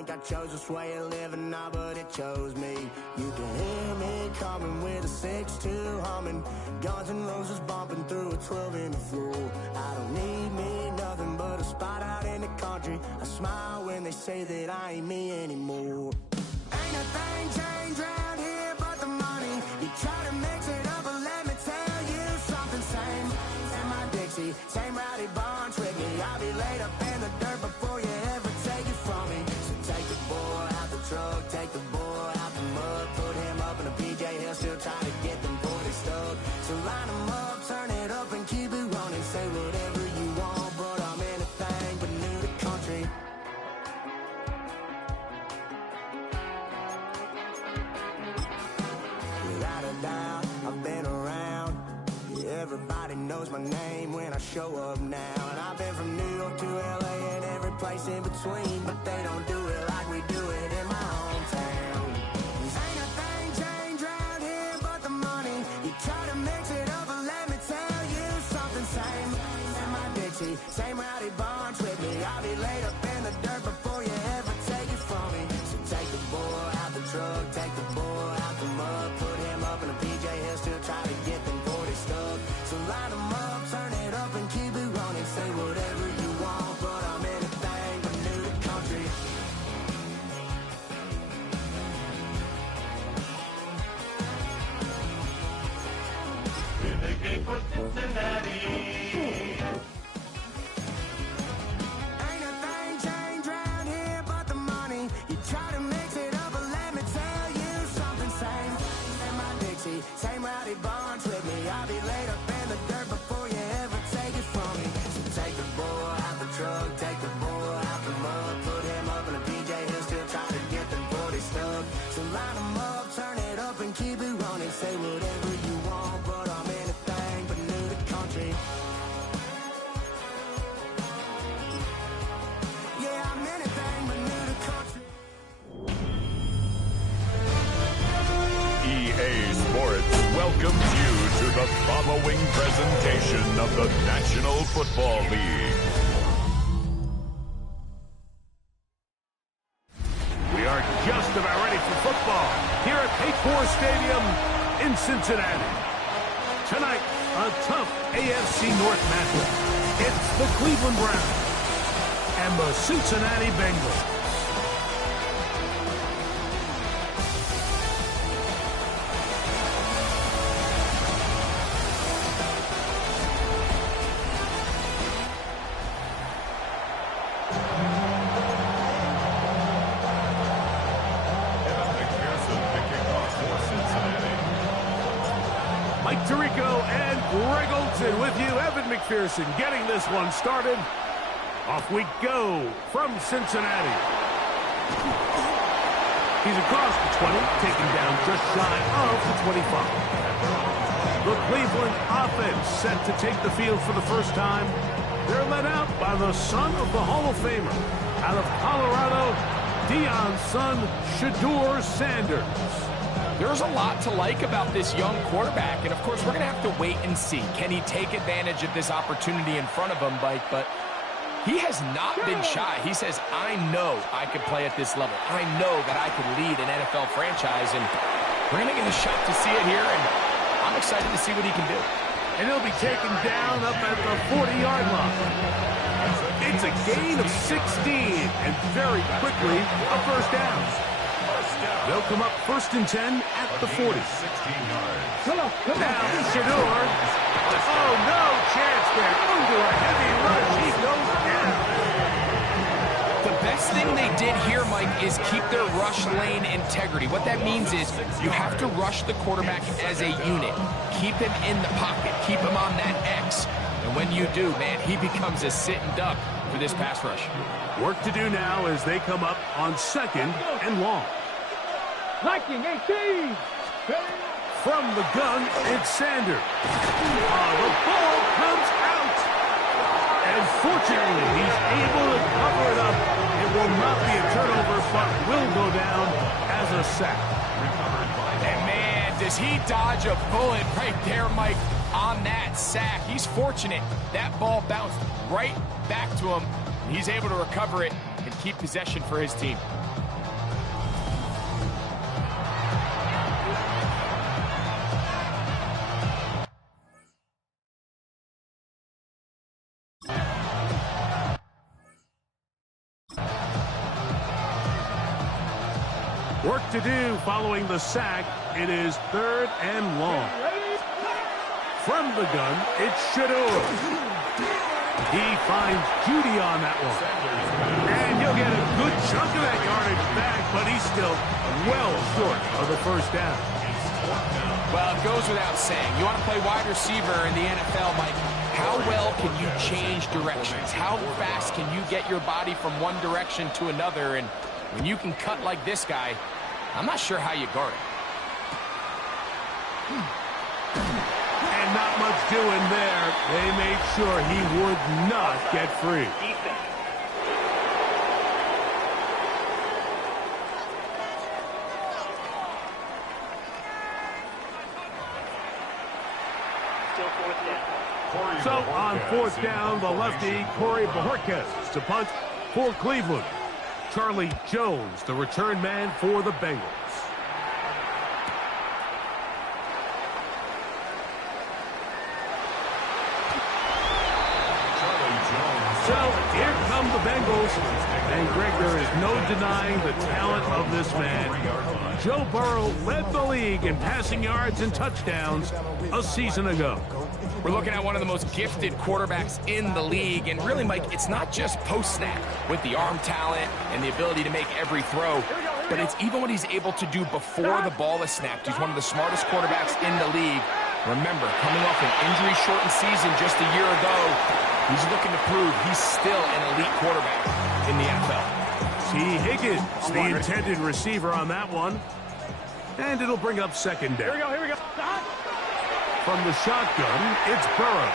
think I chose this way of living now, but it chose me. You can hear me coming with a 6-2 humming, Guns N' Roses bumping through a 12 in the floor. I don't need me nothing but a spot out in the country. I smile when they say that I ain't me anymore. Ain't a thing changed around here but the money. You try to mix it up, but let me tell you something. Same in my Dixie, same rowdy bonds with me. I'll be laid up in the dirt before you ever take it from me. So take the boy out the truck, take the boy out the mud, put him up in a PJ, he'll still try to get them 40 stuck. So line him up, turn it up and keep it running. Say whatever you want, but I'm anything but new to country. Without a doubt, I've been around. Yeah, everybody knows my name when I show up now. And I've been from New York to LA and every place in between, but they don't do it like we do it in my hometown. Ain't a thing changed around here but the money. You try to mix it up, but let me tell you something. Same in my Dixie, same rowdy bonds with me. I'll be laid up in the dirt before you ever take it from me. So take the boy out the truck, take the boy out the mud, put him up in a PJ, he'll still try to get them 40 stuck. So line him up, turn it up and keep it running. Say whatever you want, but I'm anything but new to country. With a game for Cincinnati. Ain't a thing changed around here but the money. You try to mix it up, but let me tell you something. Same in my Dixie, same rowdy bonds with me. I'll be laid up in the dirt before you ever take it from me. So take the boy out the truck, take the boy out the mud, put him up in a PJ, he'll still try to get them 40 stuck. So line him up, turn it up and keep it running. Say whatever you want, but I'm anything but new to country. Yeah, I'm anything but new to country. EA Sports welcomes you to the following presentation of the National Football League. We are just about ready for football here at Paycor Stadium in Cincinnati. Tonight, a tough AFC North matchup. It's the Cleveland Browns and the Cincinnati Bengals. Mike Tirico and Greg Olsen with you. Evan McPherson getting this one started. Off we go from Cincinnati. He's across the 20, taken down just shy of the 25. The Cleveland offense set to take the field for the first time. They're led out by the son of the Hall of Famer. Out of Colorado, Deion's son, Shedeur Sanders. There's a lot to like about this young quarterback, and of course we're going to have to wait and see. Can he take advantage of this opportunity in front of him, Mike? But he has not been shy. He says, I know I could play at this level. I know that I could lead an NFL franchise, and we're going to get a shot to see it here, and I'm excited to see what he can do. And he'll be taken down up at the 40-yard line. It's a gain of 16, and very quickly a first down. They'll come up 1st and 10 at the 40. Come on. Now Shedeur. Oh, no chance there. Under a heavy rush, he goes down. The best thing they did here, Mike, is keep their rush lane integrity. What that means is you have to rush the quarterback as a unit. Keep him in the pocket. Keep him on that X. And when you do, man, he becomes a sitting duck for this pass rush. Work to do now as they come up on 2nd and long. Liking 18. From the gun, it's Sanders. The ball comes out. And fortunately, he's able to cover it up. It will not be a turnover, but will go down as a sack. And man, does he dodge a bullet right there, Mike, on that sack. He's fortunate that ball bounced right back to him He's able to recover it and keep possession for his team. Work to do following the sack. It is 3rd and long. From the gun, it's Shedeur. He finds Judy on that one. And he'll get a good chunk of that yardage back, but he's still well short of the first down. Well, it goes without saying. You want to play wide receiver in the NFL, Mike. How well can you change directions? How fast can you get your body from one direction to another? And when you can cut like this guy, I'm not sure how you guard it. And not much doing there. They made sure he would not get free. So on 4th down, the lefty, Corey Bojorquez, to punt for Cleveland. Charlie Jones, the return man for the Bengals. So here come the Bengals. And Greg, there is no denying the talent of this man. Joe Burrow led the league in passing yards and touchdowns a season ago. We're looking at one of the most gifted quarterbacks in the league. And really, Mike, it's not just post-snap with the arm talent and the ability to make every throw, but it's even what he's able to do before the ball is snapped. He's one of the smartest quarterbacks in the league. Remember, coming off an injury-shortened season just a year ago, he's looking to prove he's still an elite quarterback in the NFL. T. Higgins, the intended receiver on that one. And it'll bring up 2nd down. Here we go. From the shotgun, it's Burrow.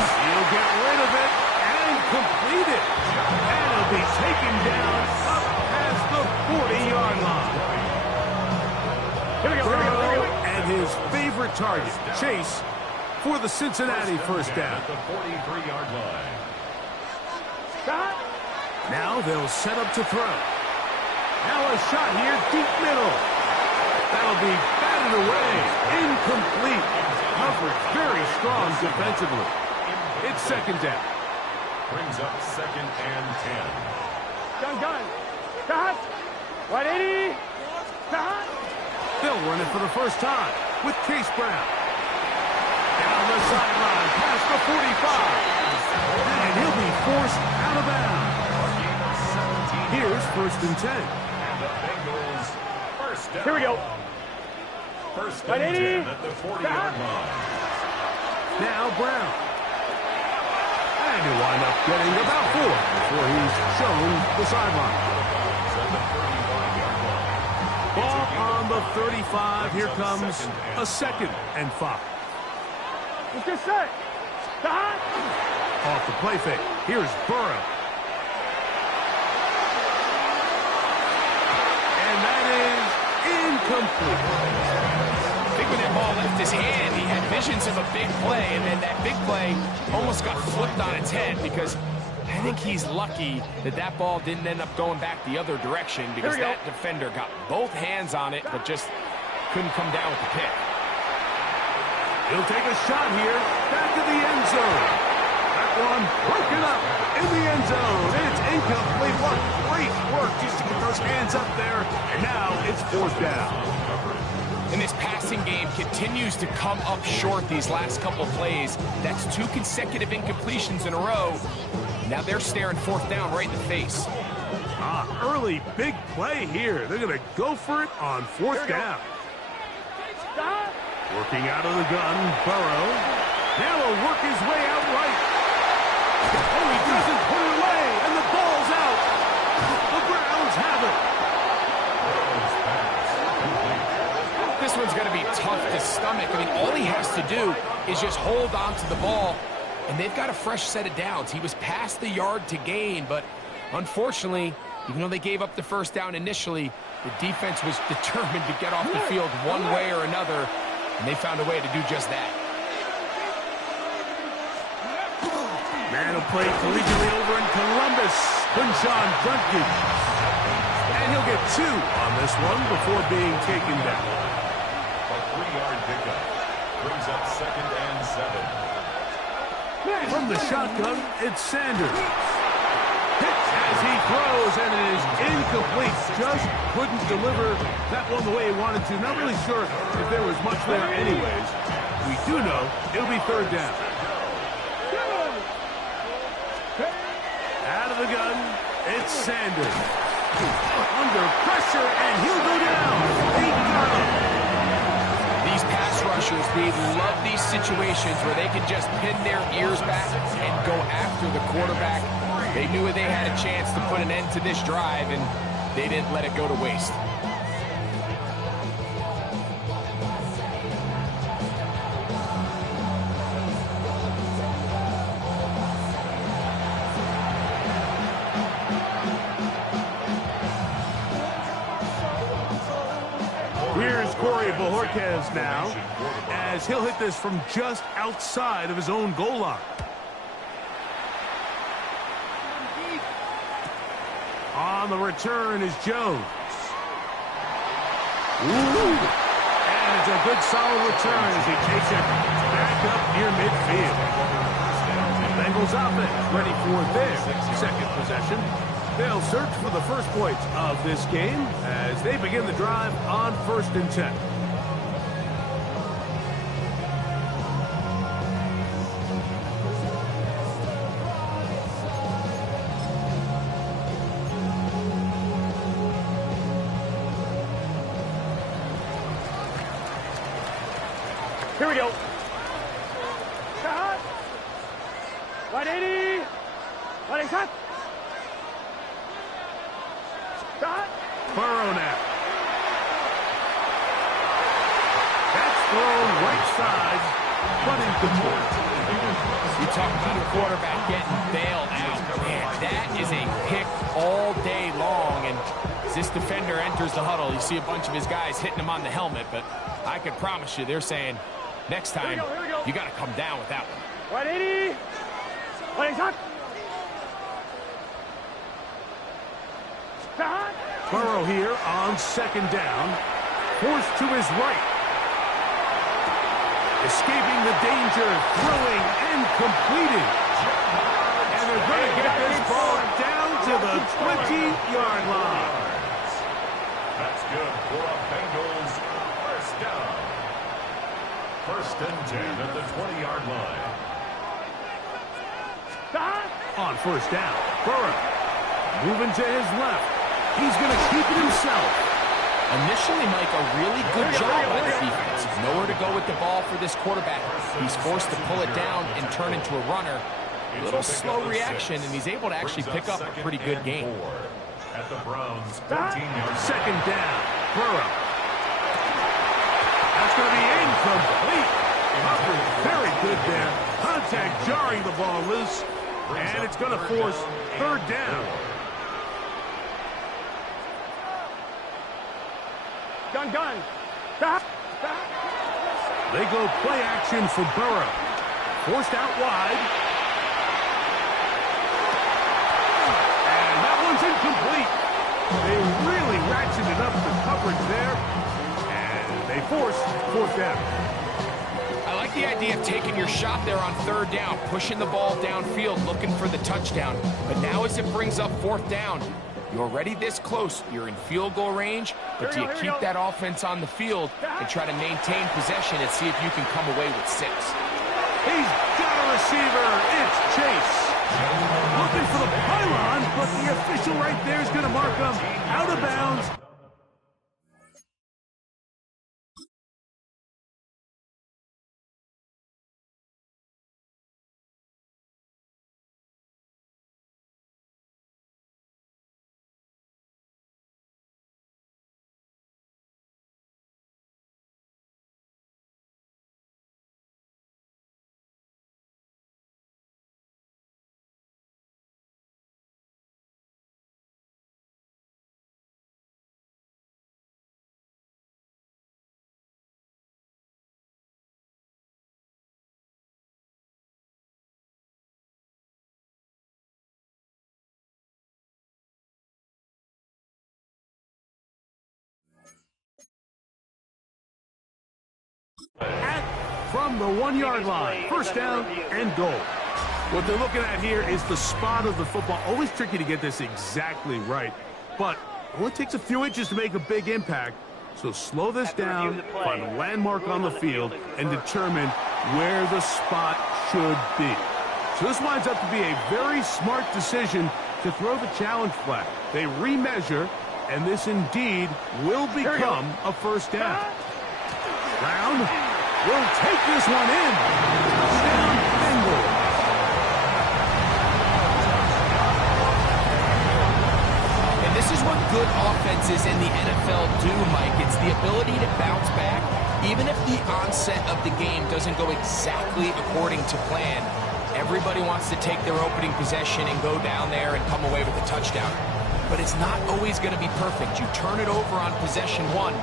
He'll get rid of it and complete it. And it'll be taken down up past the 40-yard line. Burrow and his favorite target, Chase, for the Cincinnati first down. The 43-yard line. Now they'll set up to throw. Now a shot here, deep middle. That'll be batted away. Incomplete. Coverage very strong defensively. It's 2nd down. Brings up 2nd and 10. Gun. Cut. 180. Cut. They'll run it for the first time with Case Brown. Down the sideline, past the 45. And he'll be forced out of bounds. Here's 1st and 10. And the Bengals first down. Here we go. 1st and 10 at the 40-yard line. Now Brown. And he'll wind up getting about 4 before he's shown the sideline. Ball on the 35. Here comes a 2nd and 5. Let's get set. Cut. Off the play fake. Here's Burrow. And that is incomplete. I think when that ball left his hand, he had visions of a big play, and then that big play almost got flipped on its head because I think he's lucky that that ball didn't end up going back the other direction because that defender got both hands on it but just couldn't come down with the pick. He'll take a shot here. Back to the end zone. That one broken up in the end zone. It's incomplete. What great work just to get those hands up there. And now it's 4th down. And this passing game continues to come up short these last couple of plays. That's 2 consecutive incompletions in a row. Now they're staring 4th down right in the face. Early big play here. They're going to go for it on 4th down. Stop. Working out of the gun, Burrow. Now he'll work his way out right. Oh, he doesn't put it away, and the ball's out. The Browns have it. This one's going to be tough to stomach. I mean, all he has to do is just hold on to the ball, and they've got a fresh set of downs. He was past the yard to gain, but unfortunately, even though they gave up the first down initially, the defense was determined to get off the field one way or another, and they found a way to do just that. And he'll play collegiately over in Columbus. Quinshon Judkins. And he'll get 2 on this one before being taken down. A 3-yard pickup brings up 2nd and 7. From the shotgun, it's Sanders. Hits as he throws, and it is incomplete. Just couldn't deliver that one the way he wanted to. Not really sure if there was much there anyways. We do know it'll be 3rd down. Out of the gun, it's Sanders. Under pressure, and he'll go down. He got him. These pass rushers, they love these situations where they can just pin their ears back and go after the quarterback. They knew they had a chance to put an end to this drive, and they didn't let it go to waste. Here's Corey Bojorquez now, as he'll hit this from just outside of his own goal line. On the return is Jones. Ooh. And it's a good solid return as he takes it back up near midfield. Bengals offense ready for their 2nd possession. They'll search for the first points of this game as they begin the drive on 1st and 10. Here we go. Cut. 180. 180 cut. Cut. Burrow now. That's thrown right side, but incomplete. You talk about a quarterback getting bailed out. Man, that is a pick all day long, and as this defender enters the huddle, you see a bunch of his guys hitting him on the helmet, but I can promise you they're saying, next time, you got to come down with that one. 180. 180 cut. Cut. Burrow here on 2nd down. Forced to his right. Escaping the danger, throwing and completing. And they're going to get this ball down to the 20-yard line. That's good for a Bengals 1st down. 1st and 10 at the 20-yard line. Cut. On 1st down, Burrow moving to his left. He's going to keep it himself. Initially, Mike, a really good job by the defense. Nowhere to go with the ball for this quarterback. He's forced to pull it down and turn into a runner. A little slow reaction, and he's able to actually pick up a pretty good game. At the Browns 14-yard 2nd down, Burrow. That's going to be incomplete. Humphrey, very good there. Contact jarring the ball loose, and it's going to force 3rd down. Gun. Cut. They go play action for Burrow. Forced out wide. And that one's incomplete. They really ratcheted up the coverage there. And they force 4th down. I like the idea of taking your shot there on 3rd down, pushing the ball downfield, looking for the touchdown. But now as it brings up 4th down, you're already this close. You're in field goal range, but do you keep that offense on the field and try to maintain possession and see if you can come away with 6? He's got a receiver. It's Chase. Looking for the pylon, but the official right there is going to mark him out of bounds. from the 1-yard line. First down and goal. What they're looking at here is the spot of the football. Always tricky to get this exactly right, but it only takes a few inches to make a big impact. So slow this down, find a landmark on the field, and determine where the spot should be. So this winds up to be a very smart decision to throw the challenge flag. They remeasure, and this indeed will become a first down. Brown will take this one in. Touchdown, Bengals. And this is what good offenses in the NFL do, Mike. It's the ability to bounce back, even if the onset of the game doesn't go exactly according to plan. Everybody wants to take their opening possession and go down there and come away with a touchdown. But it's not always going to be perfect. You turn it over on possession 1.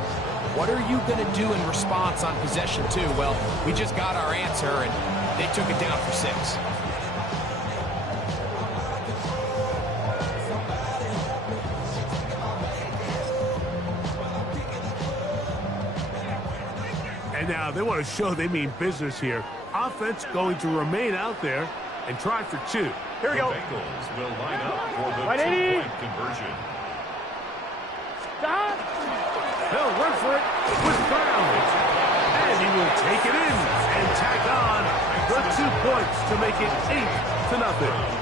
What are you going to do in response on possession 2? Well, we just got our answer, and they took it down for 6. And now they want to show they mean business here. Offense going to remain out there and try for 2. Here we go. The Bengals will line up for the 180. 2-point conversion. Stop. He'll run for it with Brown. And he will take it in and tack on the 2 points to make it 8-0.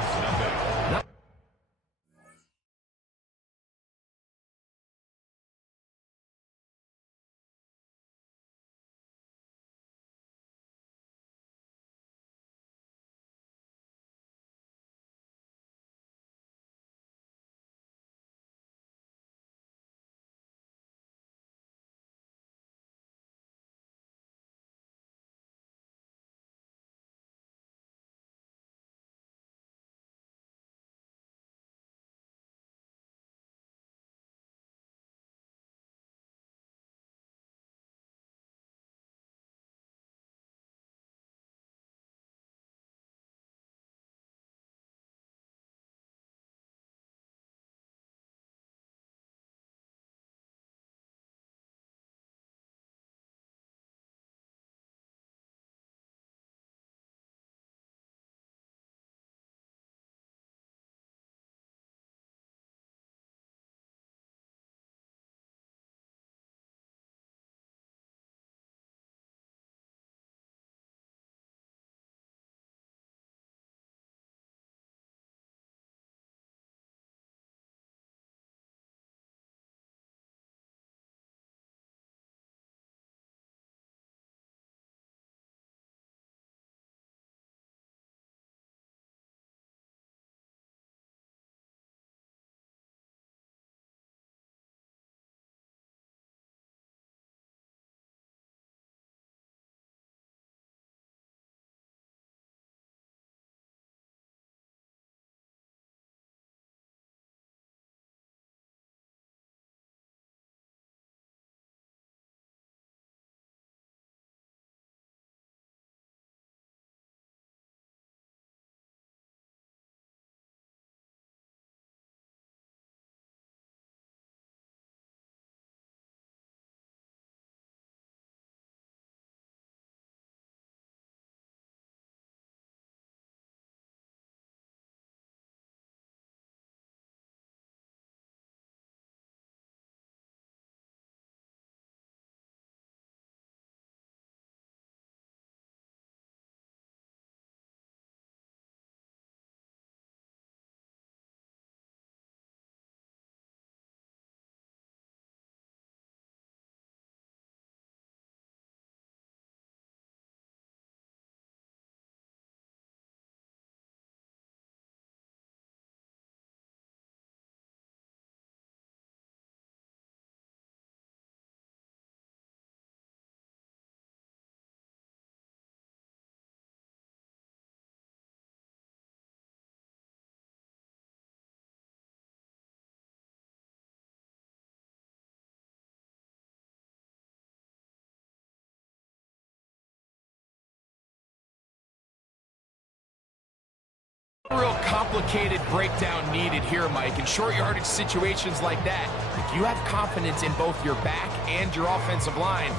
Real complicated breakdown needed here, Mike. In short yardage situations like that, if you have confidence in both your back and your offensive line,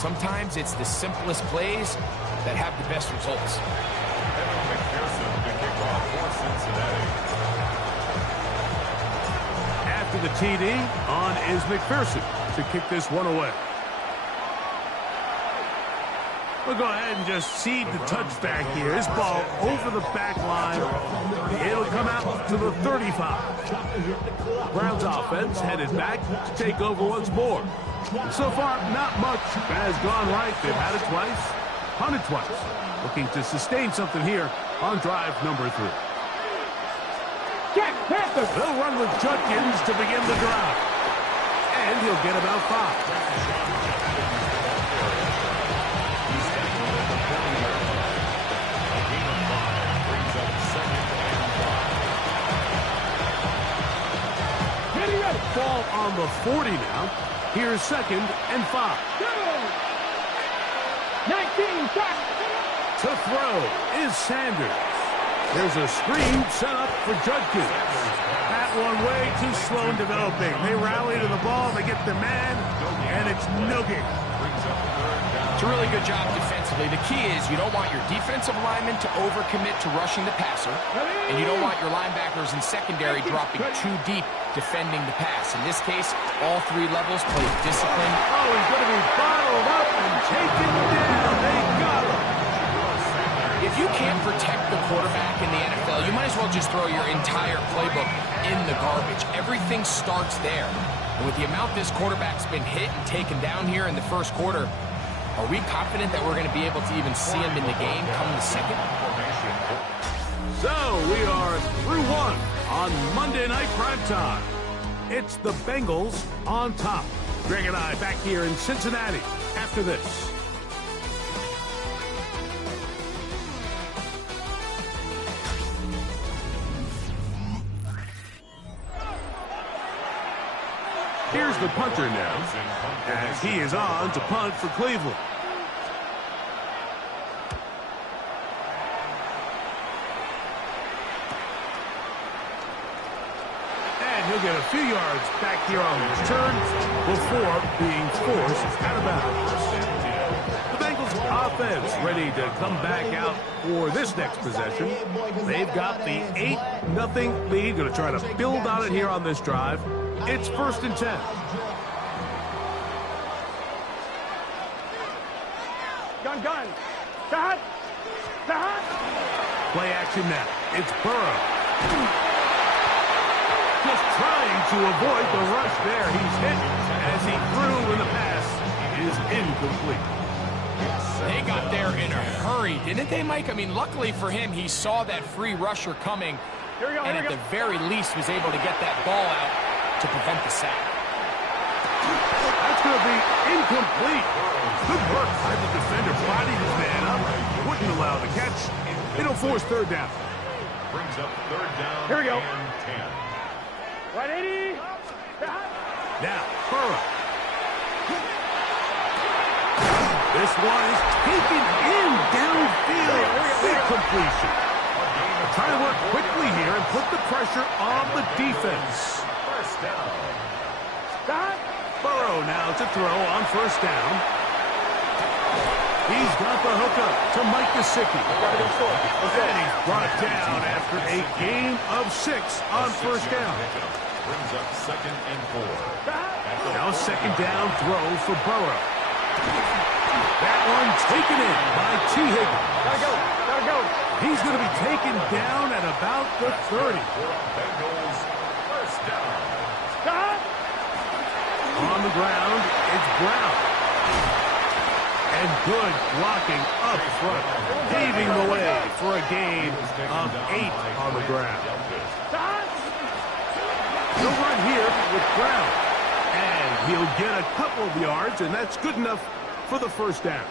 Sometimes it's the simplest plays that have the best results. Evan McPherson to kick off for Cincinnati. After the TD, on is McPherson to kick this one away. We'll go ahead and just cede the touchback here. This ball over the back line. It'll come out to the 35. Browns offense headed back to take over once more. So far, not much has gone right. They've had it twice, punted twice. Looking to sustain something here on drive number 3. They'll run with Judkins to begin the drive. And he'll get about 5. Ball on the 40 now. Here's 2nd and 5. 19, shot. To throw is Sanders. There's a screen set up for Judkins. That one way too slow in developing. They rally to the ball, they get the man, and it's no gain. It's a really good job defensively. The key is you don't want your defensive linemen to overcommit to rushing the passer, and you don't want your linebackers and secondary dropping too deep defending the pass. In this case, all 3 levels played disciplined. Oh, he's going to be bottled up and taken down. They got him. If you can't protect the quarterback in the NFL, you might as well just throw your entire playbook in the garbage. Everything starts there. And with the amount this quarterback's been hit and taken down here in the first quarter, are we confident that we're going to be able to even see him in the game come the second? So we are through 1 on Monday Night Primetime. It's the Bengals on top. Greg and I back here in Cincinnati after this. Here's the punter now, as he is on to punt for Cleveland. And he'll get a few yards back here on the return before being forced out of bounds. The Bengals offense ready to come back out for this next possession. They've got the 8-0 lead. Going to try to build on it here on this drive. It's 1st and 10. Gun. Shot. Play action now. It's Burrow. Just trying to avoid the rush there. He's hit as he threw, and the pass is incomplete. They got there in a hurry, didn't they, Mike? I mean, luckily for him, he saw that free rusher coming, and at the very least was able to get that ball out to prevent the sack. That's going to be incomplete. Good work by the defender. Bodied his man up. Wouldn't allow the catch. It'll force 3rd down. Brings up 3rd down. Here we go. And 10. Right 80. Now, Burrow. This one is taken in downfield. Big completion. Trying to work quickly here and put the pressure on the defense. 1st down. Shot. Burrow now to throw on 1st down. He's got the hookup to Mike Gesicki. And he's brought down after a gain of 6 on 1st down. Brings up 2nd and 4. Now 2nd down throw for Burrow. That one taken in by T. Higgins. Gotta go. He's going to be taken down at about the 30. Bengals 1st down. Shot. On the ground, it's Brown. And good blocking up front, paving the way for a gain of 8 on the ground. No run here with Brown. And he'll get a couple of yards, and that's good enough for the 1st down.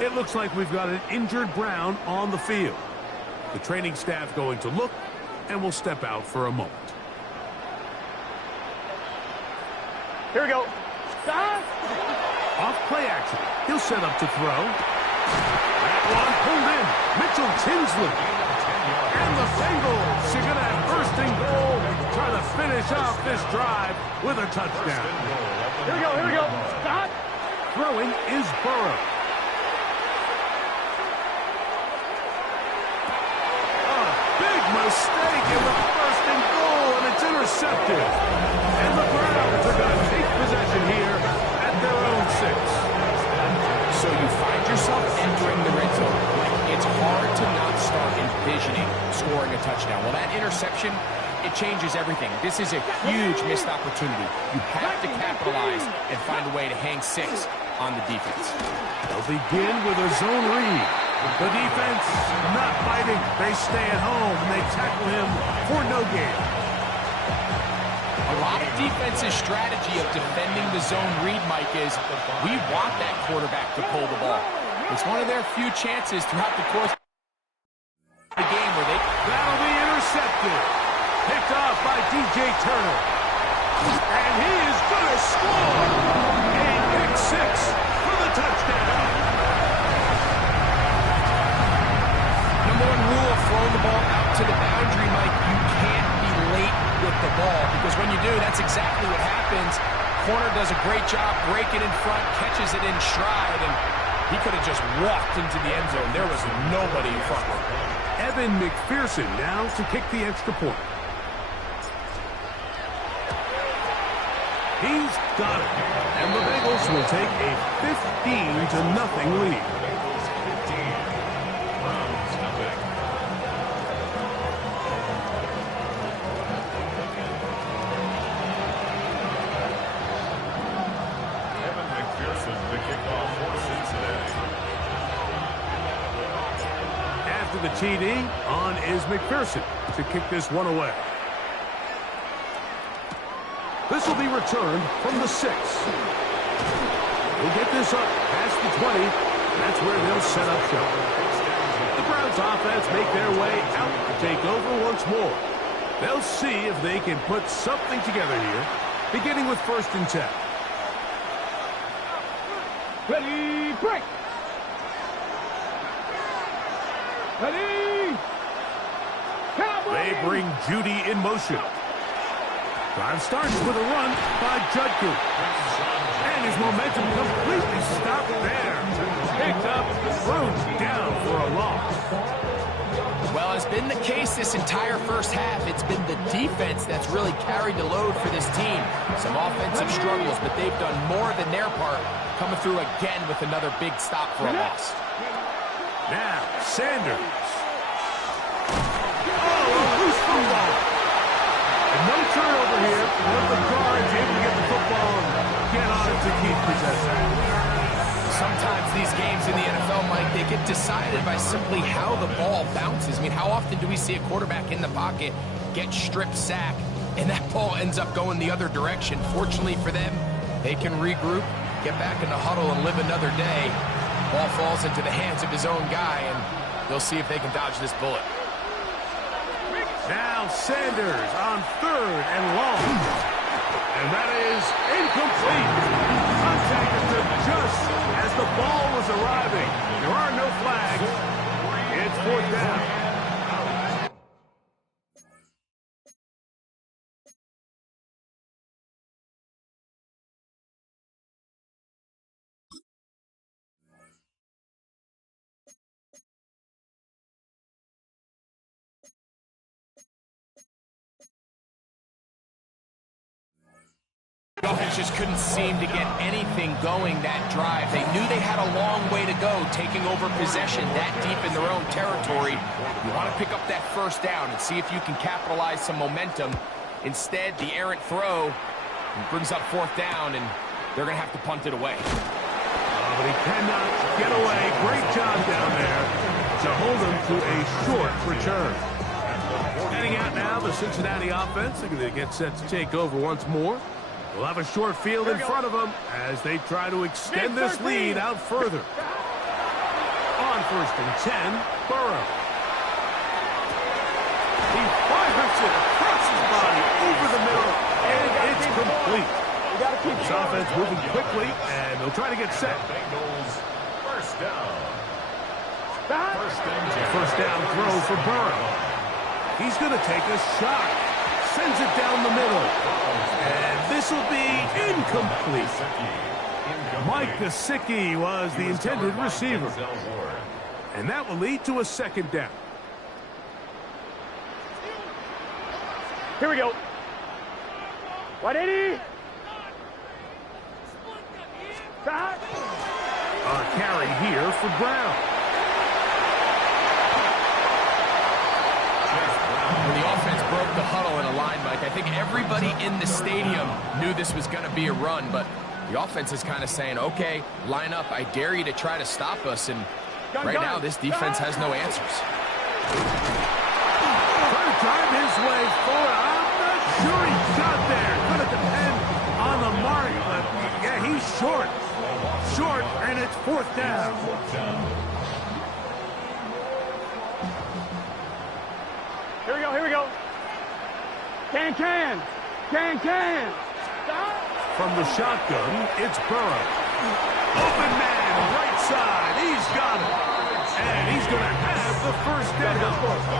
It looks like we've got an injured Brown on the field. The training staff going to look, and will step out for a moment. Here we go. Off play action. He'll set up to throw. That one pulled in. Mitchell Tinsley. And the Bengals are going to have 1st and goal. Try to finish off this drive with a touchdown. Here we go. Stop. Throwing is Burrow. A big mistake in the first and goal, and it's intercepted. And the Browns are going to take possession here at their own 6. So you find yourself entering the red zone. It's hard to not start envisioning scoring a touchdown. Well, that interception, it changes everything. This is a huge missed opportunity. You have to capitalize and find a way to hang 6 on the defense. They'll begin with a zone read. The defense not fighting. They stay at home, and they tackle him for no gain. A lot of defense's strategy of defending the zone read, Mike, is we want that quarterback to pull the ball. It's one of their few chances throughout the course of the game where they... That'll be intercepted. Picked off by DJ Turner. And he is going to score. A pick 6 for the touchdown. Number 1 rule of throwing the ball out to the boundary, Mike, you can't be late with the ball, because when you do, that's exactly what happens. Corner does a great job breaking in front, catches it in stride, and he could have just walked into the end zone. There was nobody in front of him. Evan McPherson now to kick the extra point. He's got it. And the Bengals will take a 15-0 lead. Evan McPherson, the kickoff for Cincinnati. After the TD, on is McPherson to kick this one away. This will be returned from the 6. We'll get this up past the 20. That's where they'll set up shop. The Browns offense make their way out to take over once more. They'll see if they can put something together here, beginning with 1st and 10. Ready, break. Ready. Cowboys. They bring Judy in motion. Drive starts with a run by Judkin. And his momentum completely stopped there. Picked up, thrown down for a loss. Well, it's been the case this entire first half. It's been the defense that's really carried the load for this team. Some offensive struggles, but they've done more than their part, coming through again with another big stop for a loss. Now, Sanders. Oh, a loose football. And no turnover here, but the guards able to get the football and get on it to keep possession. Sometimes these games in the NFL, Mike, they get decided by simply how the ball bounces. I mean, how often do we see a quarterback in the pocket get strip sack, and that ball ends up going the other direction? Fortunately for them, they can regroup, get back in the huddle, and live another day. Ball falls into the hands of his own guy, and they'll see if they can dodge this bullet. Now Sanders on 3rd and long. And that is incomplete. Contact occurred just as the ball was arriving. There are no flags. It's 4th down. The offense just couldn't seem to get anything going that drive. They knew they had a long way to go, taking over possession that deep in their own territory. You want to pick up that 1st down and see if you can capitalize some momentum. Instead, the errant throw brings up 4th down, and they're going to have to punt it away. But he cannot get away. Great job down there to hold him to a short return. Heading out now, the Cincinnati offense. They're going to get set to take over once more. We'll have a short field in front of them as they try to extend this lead out further. On 1st and 10, Burrow. He fires it across his body over the middle, and it's complete. This offense moving quickly, and they'll try to get set. Bengals, 1st down. First down throw for Burrow. He's going to take a shot. Sends it down the middle. And this will be incomplete. Mike Gesicki was the intended receiver. And that will lead to a second down. Here we go. 180. Stop. A carry here for Brown. When the offense broke the huddle in a line, Mike, I think everybody in the stadium knew this was going to be a run, but the offense is kind of saying, okay, line up. I dare you to try to stop us, and right now this defense has no answers. Trying to drive his way forward. I'm not sure he got there. Going to depend on the mark, but yeah, he's short. Short, and it's fourth down. Here we go, here we go. Can. Stop. From the shotgun, it's Burrow. Open man, right side. He's got it. And he's going to have the first down.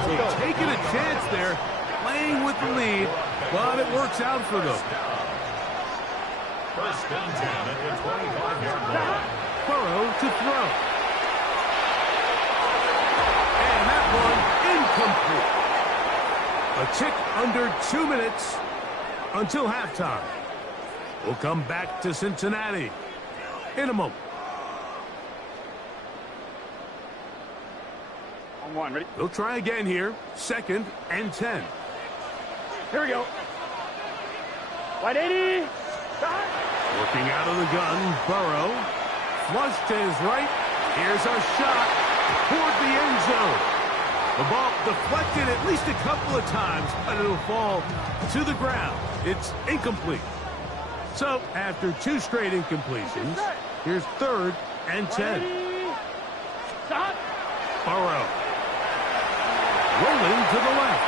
So taking a chance there, playing with the lead, but it works out for them. First and 10 at the 25-yard line. Burrow to throw. And that one incomplete. A tick under 2 minutes until halftime. We'll come back to Cincinnati in a moment. On one, ready? They'll try again here. Second and 10. Here we go. 180. Stop. Working out of the gun, Burrow. Flush to his right. Here's a shot toward the end zone. The ball deflected at least a couple of times, but it'll fall to the ground. It's incomplete. So, after 2 straight incompletions, here's third and 10. Stop. Burrow. Rolling to the left.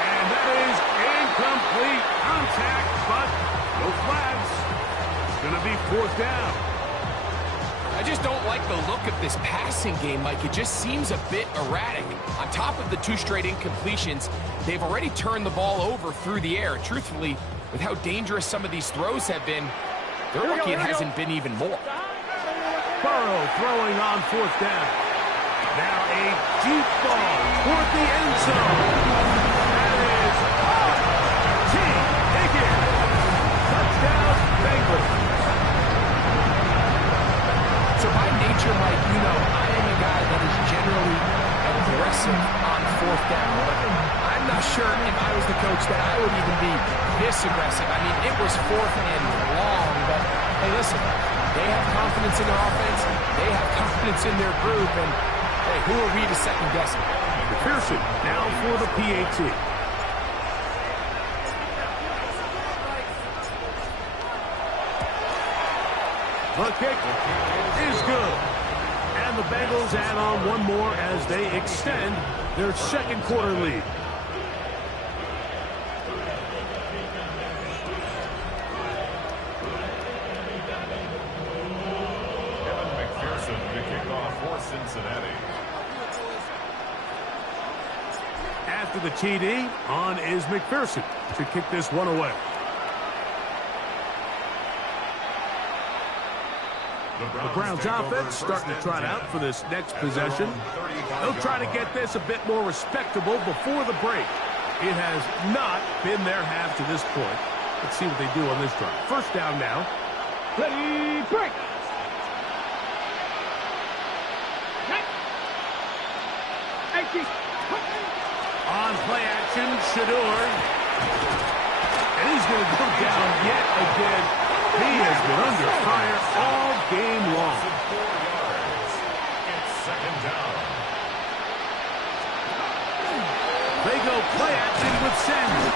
And that is incomplete contact, but no flags. It's going to be fourth down. I just don't like the look of this passing game, Mike. It just seems a bit erratic. On top of the 2 straight incompletions, they've already turned the ball over through the air. Truthfully, with how dangerous some of these throws have been, they're lucky it hasn't been even more. Burrow throwing on fourth down. Now a deep ball toward the end zone. That is T. Higgins. Touchdown, Bengals. So by nature, Mike, you know, I am a guy that is generally aggressive on fourth down. But I'm not sure if I was the coach that I would even be this aggressive. I mean, it was fourth and long, but hey, listen, they have confidence in their offense. They have confidence in their group, and hey, who are we to second guess it? McPherson now for the PAT. The kick is good. And the Bengals add on one more as they extend their second quarter lead. Kevin McPherson to kick off for Cincinnati. After the TD, on is McPherson to kick this one away. The Browns offense starting to trot out for this next possession. They'll try to get this a bit more respectable before the break. It has not been their half to this point. Let's see what they do on this drive. First down now. Ready, break. On play action, Shador. And he's going to go down yet again. He has been under fire all game long. 4 yards. It's second down. They go play action with Sanders.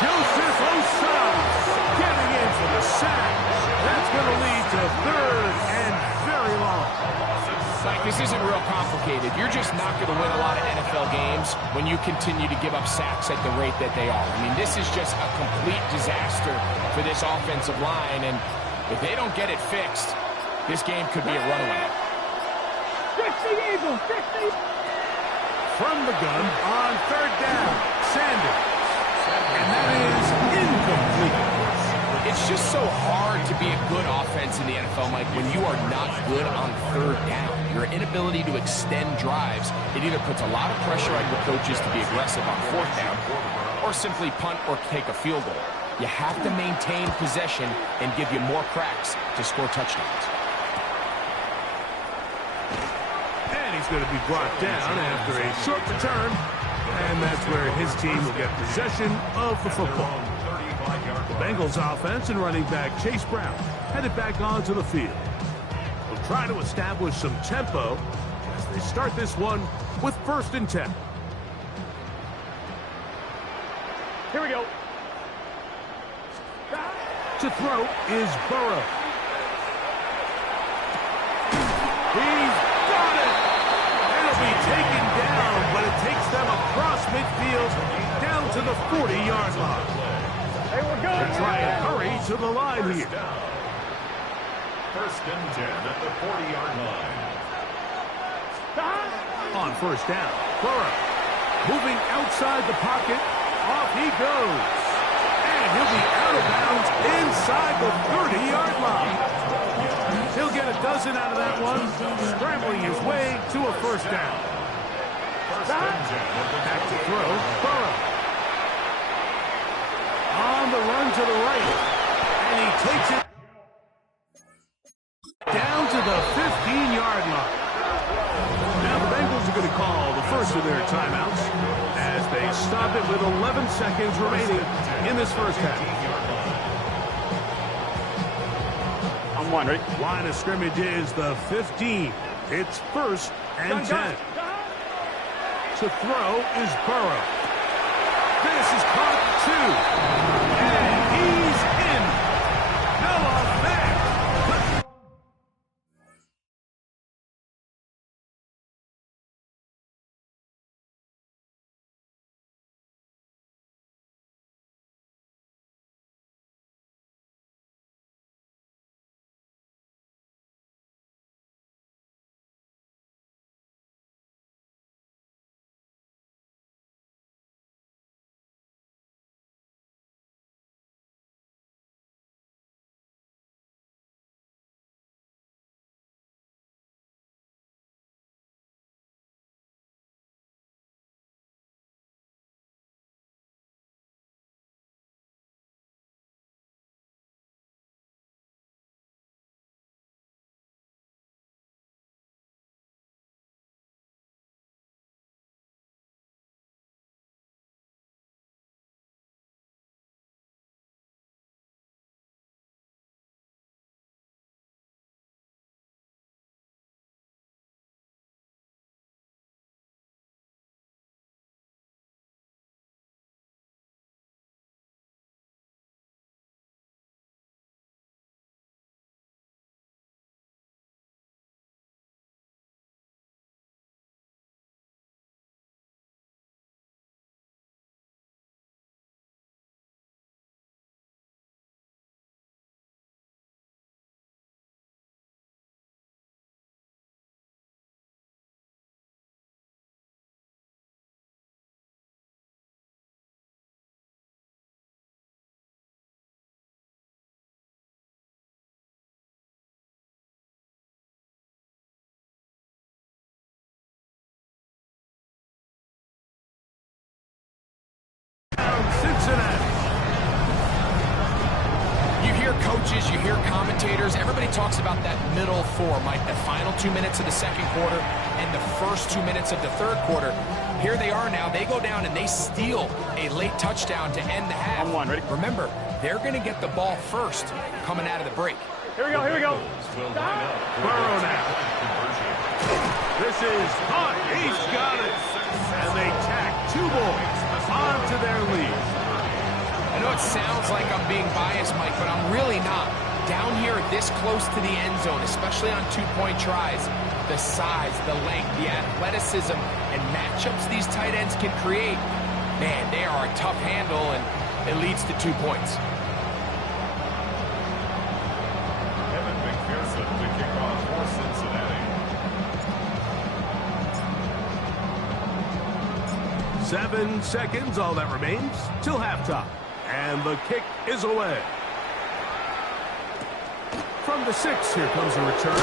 Joseph Osai getting in for the sack. That's going to lead to third and very long. Mike, this isn't real complicated. You're just not going to win a lot of NFL games when you continue to give up sacks at the rate that they are. I mean, this is just a complete disaster for this offensive line, and if they don't get it fixed, this game could be a runaway. 60 Eagles, 60. From the gun on third down, Sanders. And that is incomplete. It's just so hard to be a good offense in the NFL, Mike, when you are not good on third down. Your inability to extend drives, it either puts a lot of pressure on your coaches to be aggressive on fourth down or simply punt or take a field goal. You have to maintain possession and give you more cracks to score touchdowns. And he's going to be brought down after a short return, and that's where his team will get possession of the football. The Bengals offense and running back Chase Brown headed back onto the field. They'll try to establish some tempo as they start this one with 1st and 10. Here we go. To throw is Burrow. He's got it! It'll be taken down, but it takes them across midfield down to the 40-yard line. Hey, we're good. They're trying to hurry to the line here. 1st and 10 at the 40-yard line. On 1st down, Burrow moving outside the pocket. Off he goes. And he'll be out of bounds inside the 30-yard line. He'll get a dozen out of that one, scrambling his way to a 1st down. 1st and 10. Back to throw, Burrow. On the run to the right. And he takes it down to the 15-yard line. Now the Bengals are going to call the first of their timeouts as they stop it with 11 seconds remaining in this first half. On 1, ready? Line of scrimmage is the 15. It's 1st and 10. To throw is Burrow. This is caught 2. And he's in. Noah Fant. Cincinnati. You hear coaches, you hear commentators, everybody talks about that middle 4, Mike, the final 2 minutes of the second quarter and the first 2 minutes of the third quarter. Here they are now. They go down and they steal a late touchdown to end the half. On 1, ready? Remember, they're going to get the ball first coming out of the break. Here we go, here we go. Burrow now. This is caught. He's got it. And they tack 2 boys onto their lead. I know it sounds like I'm being biased, Mike, but I'm really not. Down here this close to the end zone, especially on 2-point tries, the size, the length, the athleticism, and matchups these tight ends can create, man, they are a tough handle, and it leads to 2 points. Evan McPherson to kick off for Cincinnati. 7 seconds, all that remains, till halftime. And the kick is away. From the 6, here comes a return.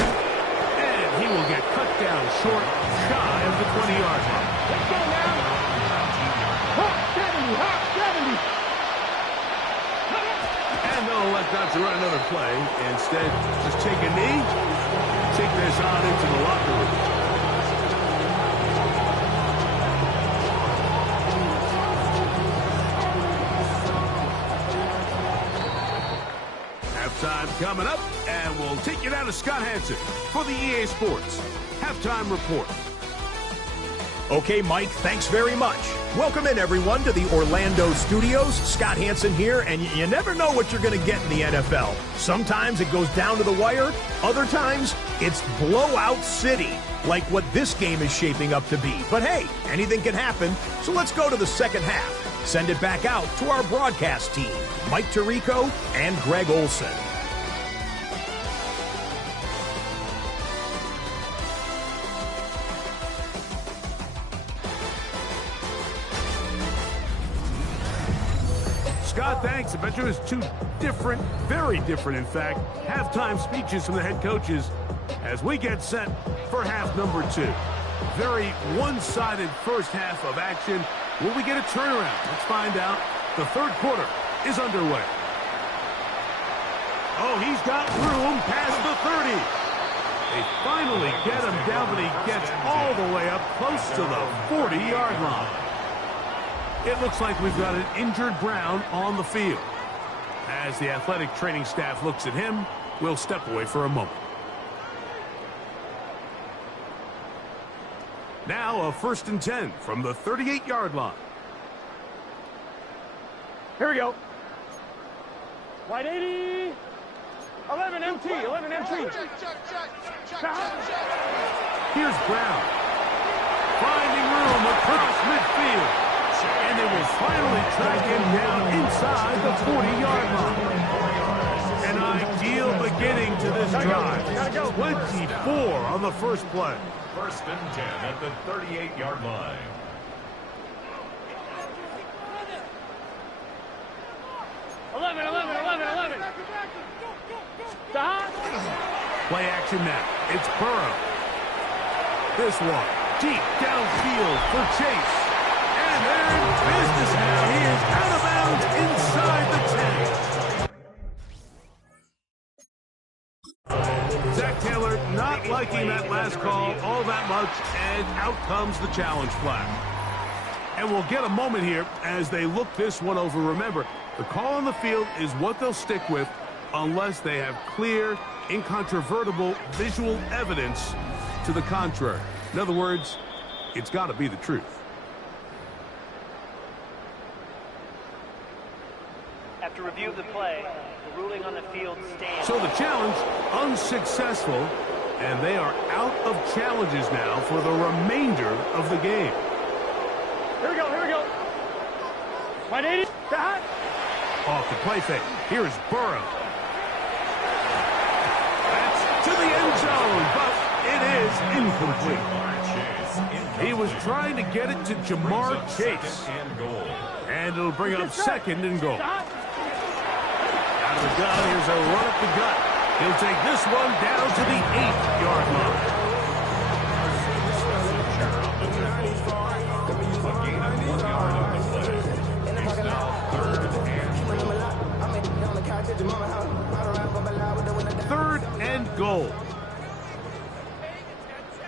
And he will get cut down short, shy of the 20-yard line. Let's go now. Hot 70, hot 70. And they'll elect not to run another play. Instead, just take a knee, take this on into the locker room. Halftime coming up, and we'll take you down to Scott Hanson for the EA Sports Halftime Report. Okay, Mike, thanks very much. Welcome in, everyone, to the Orlando studios. Scott Hanson here, and you never know what you're going to get in the NFL. Sometimes it goes down to the wire. Other times, it's blowout city, like what this game is shaping up to be. But hey, anything can happen, so let's go to the second half. Send it back out to our broadcast team, Mike Tirico and Greg Olson. Scott, thanks. I bet you it was two different, very different, in fact, halftime speeches from the head coaches as we get set for half number 2. Very one-sided first half of action. Will we get a turnaround? Let's find out. The third quarter is underway. Oh, he's got room past the 30. They finally get him down, but he gets all the way up close to the 40-yard line. It looks like we've got an injured Brown on the field. As the athletic training staff looks at him, we'll step away for a moment. Now a 1st and 10 from the 38-yard line. Here we go. Wide 80. 11 MT, 11 MT. Here's Brown. Finding room across midfield. And they will finally track him down inside the 40-yard line. An ideal beginning to this drive. 24 on the first play. 1st and 10 at the 38-yard line. Play action now. It's Burrow. This one deep downfield for Chase. And they're in business now. He is out of bounds inside the 10. Zach Taylor not liking that last call all that much, and out comes the challenge flag. And we'll get a moment here as they look this one over. Remember, the call on the field is what they'll stick with unless they have clear, incontrovertible visual evidence to the contrary. In other words, it's got to be the truth. After review of the play, the ruling on the field stands. So the challenge unsuccessful, and they are out of challenges now for the remainder of the game. Here we go, here we go. 180. Off the play fake. Here's Burrow. That's to the end zone, but it is incomplete. He was trying to get it to Jamar Chase. And it'll bring up 2nd and goal. Out of the gun, here's a run up the gut. He'll take this one down to the 8-yard line. Third and goal.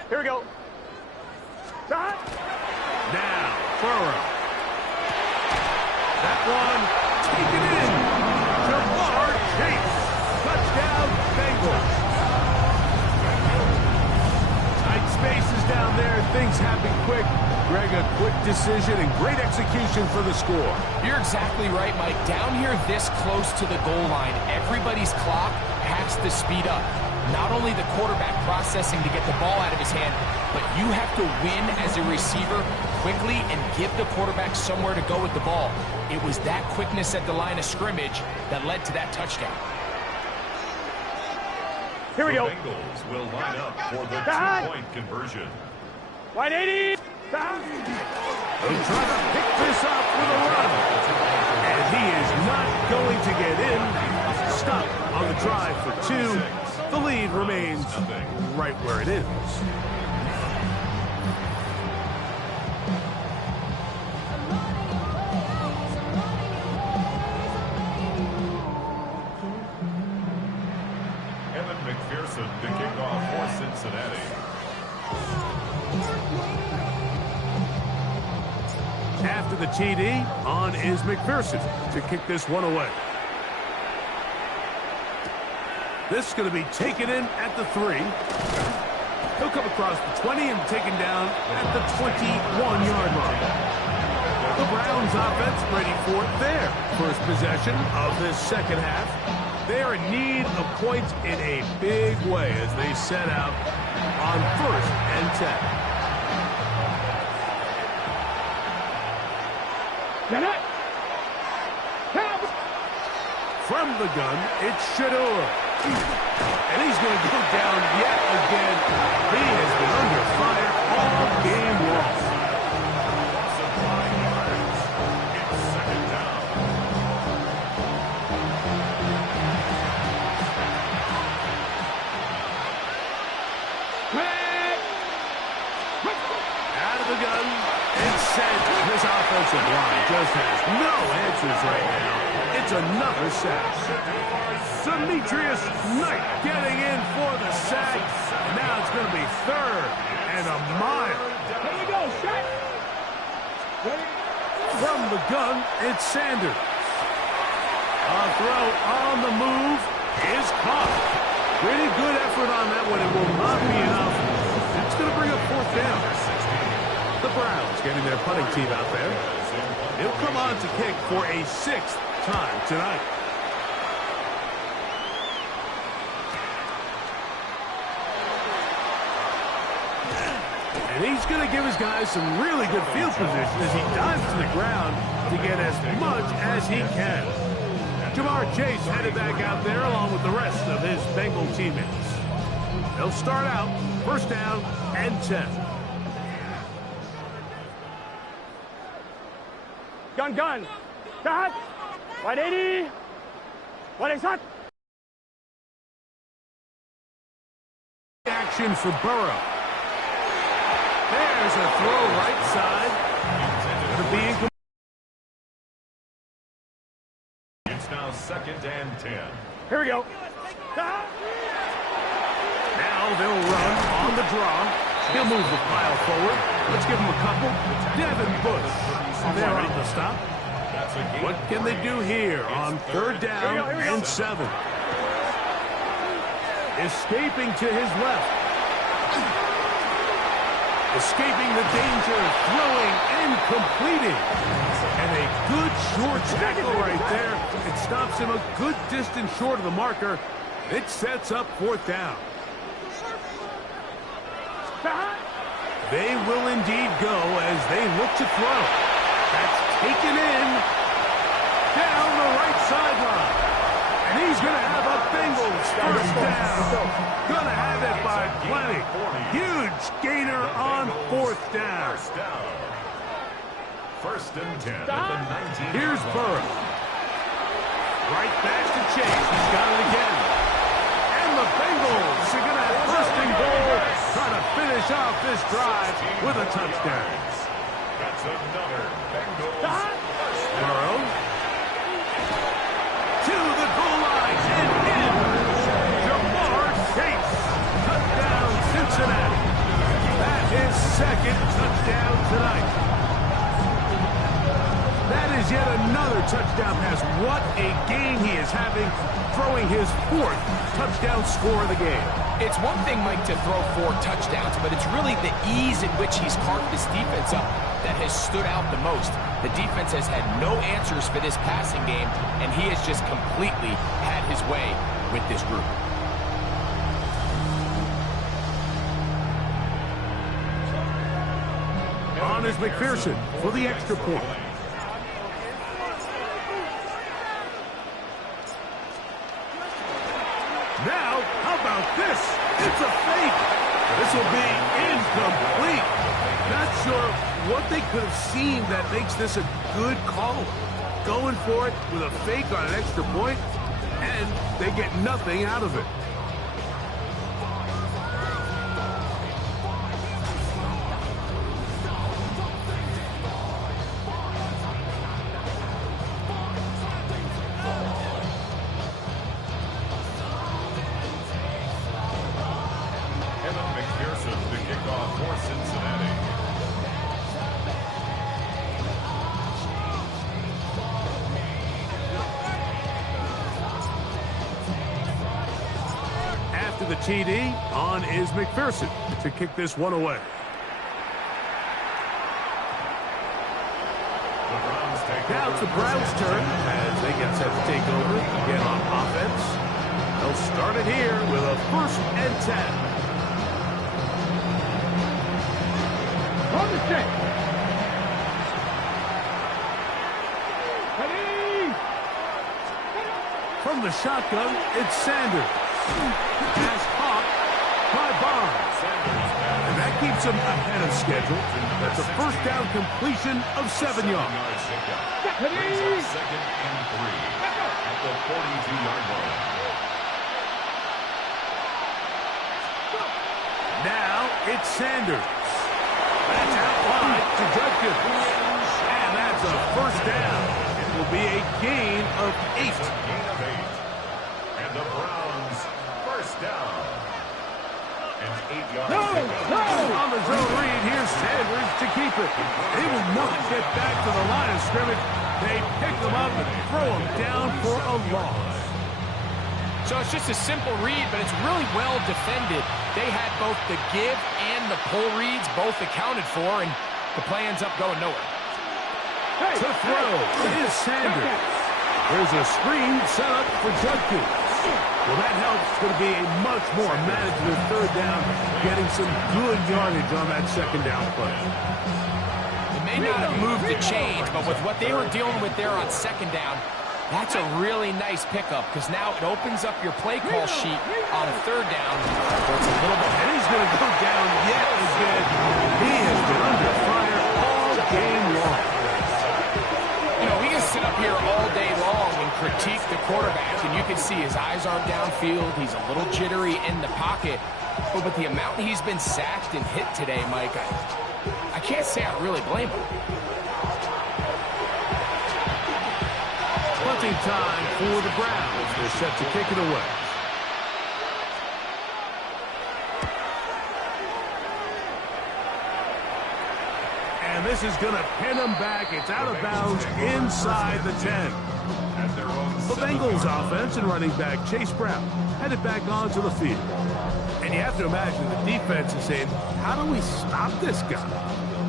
Here we go. Now, Burrow. That one taken in. Jamar Chase. Touchdown, Bengals. Tight spaces down there. Things happen quick. Greg, a quick decision and great execution for the score. You're exactly right, Mike. Down here this close to the goal line, everybody's clock has to speed up. Not only the quarterback processing to get the ball out of his hand, but you have to win as a receiver quickly and give the quarterback somewhere to go with the ball. It was that quickness at the line of scrimmage that led to that touchdown. Here we go. The Bengals will line up for the 2-point conversion. 180. He'll try to pick this up with a run. And he is not going to get in. Stop on the drive for 2. The lead remains right where it is. Evan McPherson to kick off for Cincinnati. After the TD, on is McPherson to kick this one away. This is going to be taken in at the 3. He'll come across the 20 and taken down at the 21-yard line. The Browns offense ready for their first possession of this second half. They are in need of points in a big way as they set out on 1st and 10. From the gun, it's Shedeur. And he's going to go down yet again. He has been under fire all game long. It's second down. Out of the gun, it's sent. This offensive line just has no answers right now. It's another sack. Demetrius Knight getting in for the sack. And now it's going to be 3rd and a mile. Here we go, shot. From the gun, it's Sanders. A throw on the move is caught. Pretty good effort on that one. It will not be enough. It's going to bring up 4th down. The Browns getting their punting team out there. He'll come on to kick for a 6th time tonight. And he's going to give his guys some really good field position as he dives to the ground to get as much as he can. Jamar Chase headed back out there along with the rest of his Bengal teammates. They'll start out 1st down and 10. Gun. Cut. 180. What is that? Action for Burrow. There's a throw right side. It's now 2nd and 10. Here we go. Now they'll run on the draw. He'll move the pile forward. Let's give him a couple. Devin Bush there on the stop. What can they do here on 3rd down and 7? Escaping to his left. Escaping the danger, throwing and completing. And a good short tackle right there. It stops him a good distance short of the marker. It sets up 4th down. They will indeed go as they look to throw. That's taken in down the right sideline. And he's going to have a Bengals 1st down. Going to have it by plenty. Huge gainer on 4th down. 1st and 10 at the 19. Here's Burrow. Right back to Chase. He's got it again. And the Bengals are going to have 1st and goal. Trying to finish off this drive with a touchdown. That's another Bengals. Burrow to the goal line and in. Jamar Chase. Touchdown, Cincinnati. That is 2nd touchdown tonight. That is yet another touchdown pass. What a game he is having, throwing his 4th touchdown score of the game. It's one thing, Mike, to throw 4 touchdowns, but it's really the ease in which he's carved this defense up that has stood out the most. The defense has had no answers for this passing game, and he has just completely had his way with this group. On is McPherson for the extra point. Now, how about this? It's a fake. This will be incomplete. Not sure what they could have seen that makes this a good call. Going for it with a fake on an extra point, and they get nothing out of it. the TD. On is McPherson to kick this one away. Now it's the Browns' turn as they get set to take over again on offense. They'll start it here with a 1st and 10. On the stick. Ready. From the shotgun, it's Sanders. Pass caught by Barnes. And that keeps him ahead of schedule. That's a 1st down completion of 7 yards. Brings up 2nd and 3 at the 42-yard line. Now it's Sanders. That's out wide to Judkins. And that's a 1st down. It will be a gain of 8. Gain of 8. And the Browns 1st down. An 8-yard pickup. On the zone read, here's Sanders to keep it. They will not get back to the line of scrimmage. They pick them up and throw them down for a loss. So it's just a simple read, but it's really well defended. They had both the give and the pull reads both accounted for, and the play ends up going nowhere. To throw is Sanders. There's a screen set up for Judkins. Well, that helps. It's going to be a much more manageable 3rd down, getting some good yardage on that 2nd down play. They may not have moved the chains, but with what they were dealing with there on 2nd down, that's a really nice pickup because now it opens up your play call sheet on a 3rd down. It's a little bit, and he's going to go down yet again. He has been under fire all game long. You know, we can sit up here all day long and critique the quarterback, and you can see his eyes aren't downfield. He's a little jittery in the pocket. But with the amount he's been sacked and hit today, Mike, I can't say I really blame him. Punting time for the Browns. They're set to kick it away. And this is going to pin him back. It's out of bounds inside the 10. The Bengals offense and running back Chase Brown headed back onto the field. And you have to imagine the defense is saying, how do we stop this guy?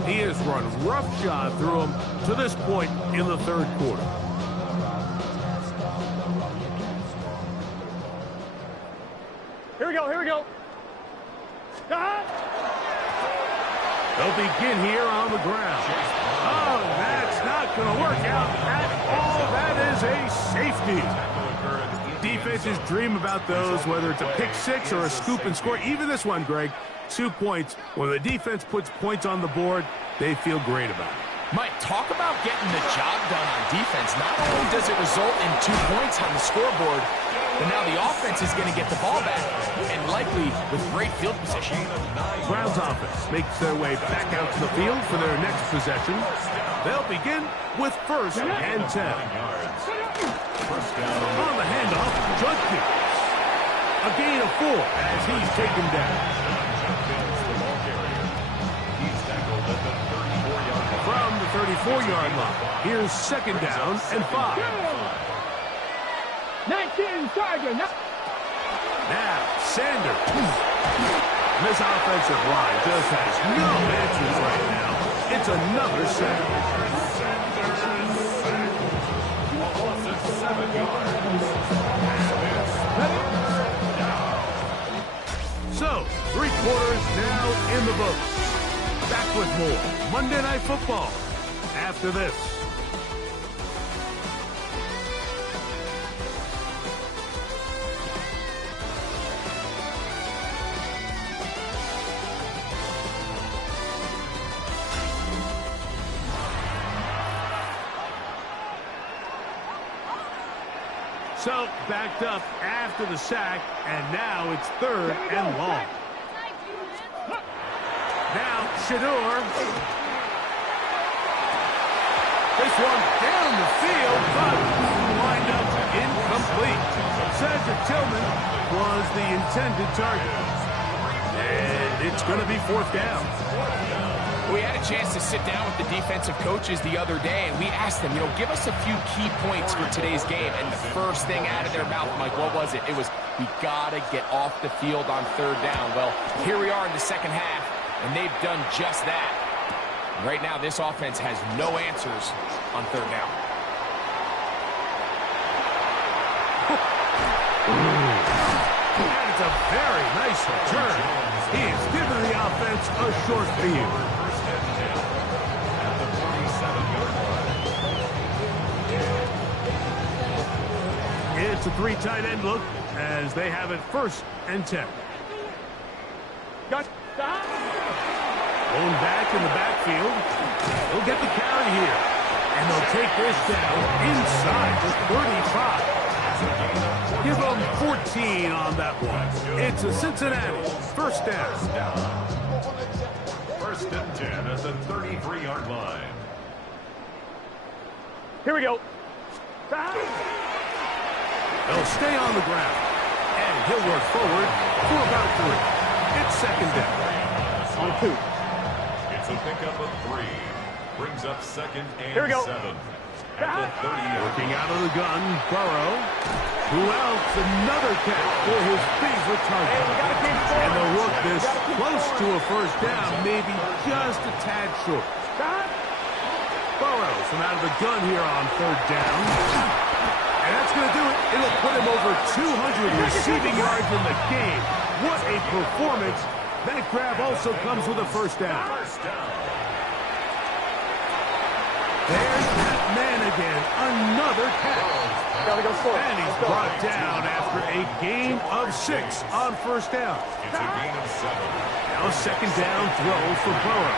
He has run roughshod through him to this point in the 3rd quarter. Here we go, here we go. They'll begin here on the ground. Oh, that's not going to work out at all. That is a safety. Defenses dream about those, whether it's a pick 6 or a scoop and score. Even this one, Greg, 2 points. When the defense puts points on the board, they feel great about it. Mike, talk about getting the job done on defense. Not only does it result in 2 points on the scoreboard, but now the offense is going to get the ball back, and likely with great field position. Browns offense makes their way back out to the field for their next possession. They'll begin with 1st and 10. On the handoff, Judkins. A gain of 4 as he's taken down. From the 34-yard line, here's 2nd down and 5. 19 Sergeant. Now, Sanders. This offensive line just has no answers right now. It's another sack. So, 3 quarters now in the books. Back with more Monday Night Football after this. So, backed up after the sack, and now it's 3rd and long. Now, Shedeur. This one down the field, but lined up incomplete. Cedric Tillman was the intended target. And it's going to be 4th down. We had a chance to sit down with the defensive coaches the other day, and we asked them, give us a few key points for today's game. And the first thing out of their mouth, Mike, what was it? It was, we got to get off the field on third down. Well, here we are in the second half, and they've done just that. Right now, this offense has no answers on third down. And it's a very nice return. He has given the offense a short field. At the 47-yard line. It's a 3 tight end look as they have it 1st and 10. Got stop. Going back in the backfield. They'll get the carry here. And they'll take this down inside the 35. Give them 14 on that one. It's a Cincinnati 1st down. 1st and 10 at the 33-yard line. Here we go. Stop. They'll stay on the ground. And he'll work forward for about 3. It's 2nd down. On 2. It's a pickup of 3. Brings up 2nd and Here we go. 7. At the 30. Working out of the gun, Burrow. Who else? Another catch for his favorite target. And they'll work this close to a 1st down, maybe just a tad short. Burrow from out of the gun here on 3rd down. And that's going to do it. It'll put him over 200 receiving yards in the game. What a performance. That grab also comes with a 1st down. There's that man again. Another catch. And he's brought down after a gain of 6 on 1st down. It's a gain of 7. Now 2nd down throw for Burrow.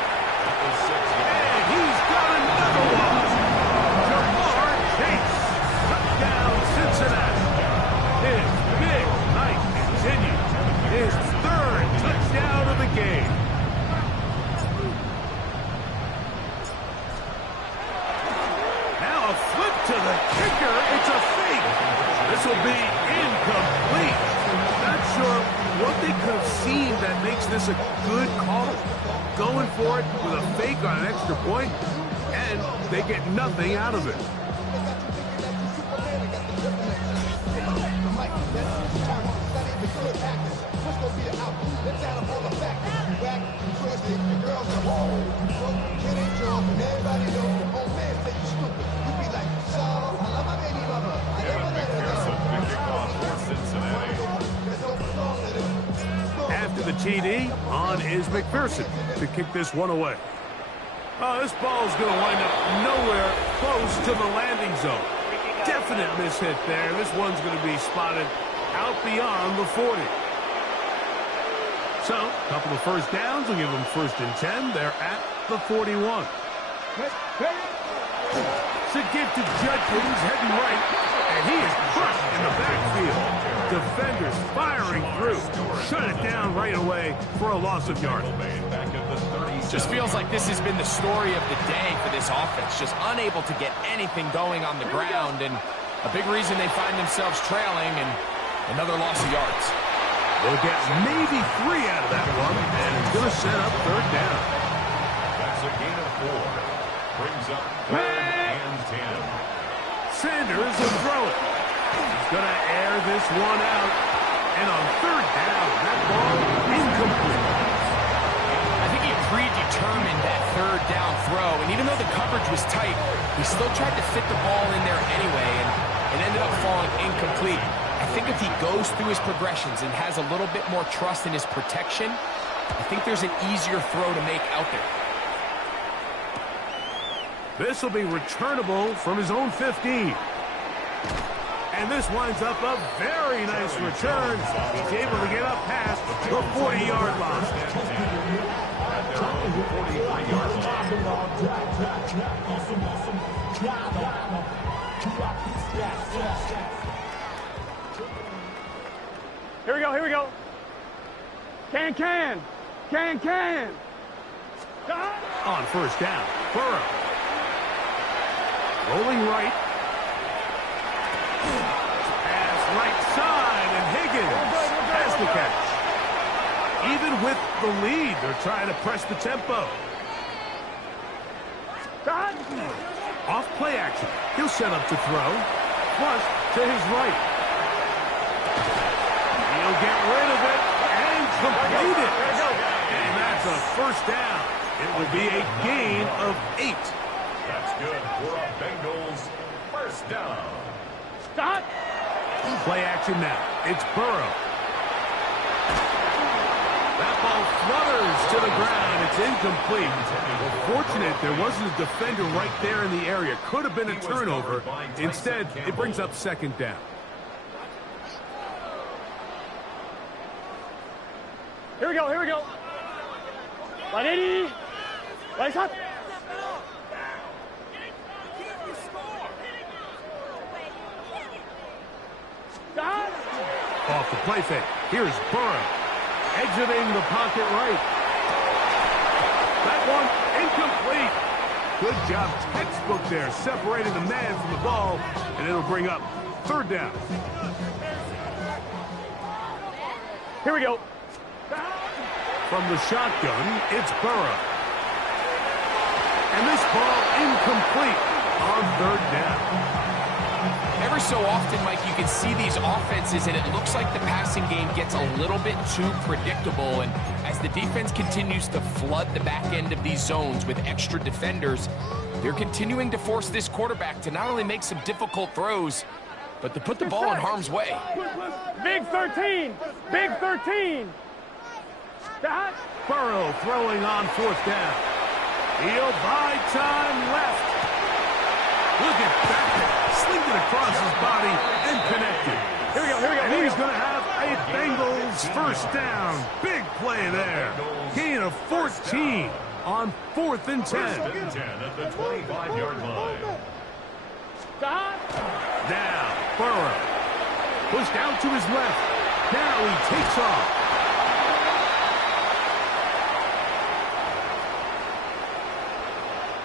And he's got another one. Jamar Chase. Touchdown Cincinnati. His big night continues. His 3rd touchdown of the game. Now a flip to the kicker. It's a fake. This will be incomplete. Not sure what they could have seen that makes this a good call. Going for it with a fake on an extra point, and they get nothing out of it. After the TD, on is McPherson to kick this one away. This ball is going to wind up nowhere close to the landing zone. Definite mishit there. This one's going to be spotted out beyond the 40. So, a couple of 1st downs will give them 1st and 10. They're at the 41. It's a give to Judkins heading right, and he is crushed in the backfield. Defenders firing through. Shut it down right away for a loss of yardage. Just feels like this has been the story of the day for this offense. Just unable to get anything going on the ground, and a big reason they find themselves trailing, and another loss of yards. They'll get maybe 3 out of that one, and it's going to set up 3rd down. That's a gain of 4. Brings up 3rd and 10. Sanders will throw it. He's going to air this one out. And on 3rd down, that ball incomplete. I think he predetermined that 3rd down throw, and even though the coverage was tight, he still tried to fit the ball in there anyway, and it ended up falling incomplete. I think if he goes through his progressions and has a little bit more trust in his protection, I think there's an easier throw to make out there. This will be returnable from his own 15. And this winds up a very nice return. He's able to get up past the 40-yard line. Here we go, here we go. Can. On 1st down, Burrow. Rolling right. Pass right side, and Higgins has the catch. Even with the lead, they're trying to press the tempo. Off play action. He'll set up to throw. Flush to his right. He'll get rid of it and complete it. And that's a first down. It will be a gain of 8. That's good for a Bengals first down. Stop. Play action now. It's Burrow. That ball flutters to the ground. It's incomplete. Well, fortunate there wasn't a defender right there in the area. Could have been a turnover. Instead, it brings up second down. Here we go, here we go. 180. Right up. Stop. Off the play fake. Here's Burrow. Exiting the pocket right. That one incomplete. Good job, textbook there, separating the man from the ball, and it'll bring up third down. Here we go. From the shotgun, it's Burrow. And this ball incomplete on third down. Every so often, Mike, you can see these offenses, and it looks like the passing game gets a little bit too predictable. And as the defense continues to flood the back end of these zones with extra defenders, they're continuing to force this quarterback to not only make some difficult throws, but to put the ball in harm's way. Big 13. Big 13. Stop. Burrow throwing on fourth down. He'll buy time left. Look at that. Slinged it across his body and connected. Here we go, here we go. And he's going to have a Bengals first down. Big play there. Gain of 14 on 4th and 10. First and 10 at the 25-yard line. Stop. Now, Burrow. Pushed out to his left. Now he takes off.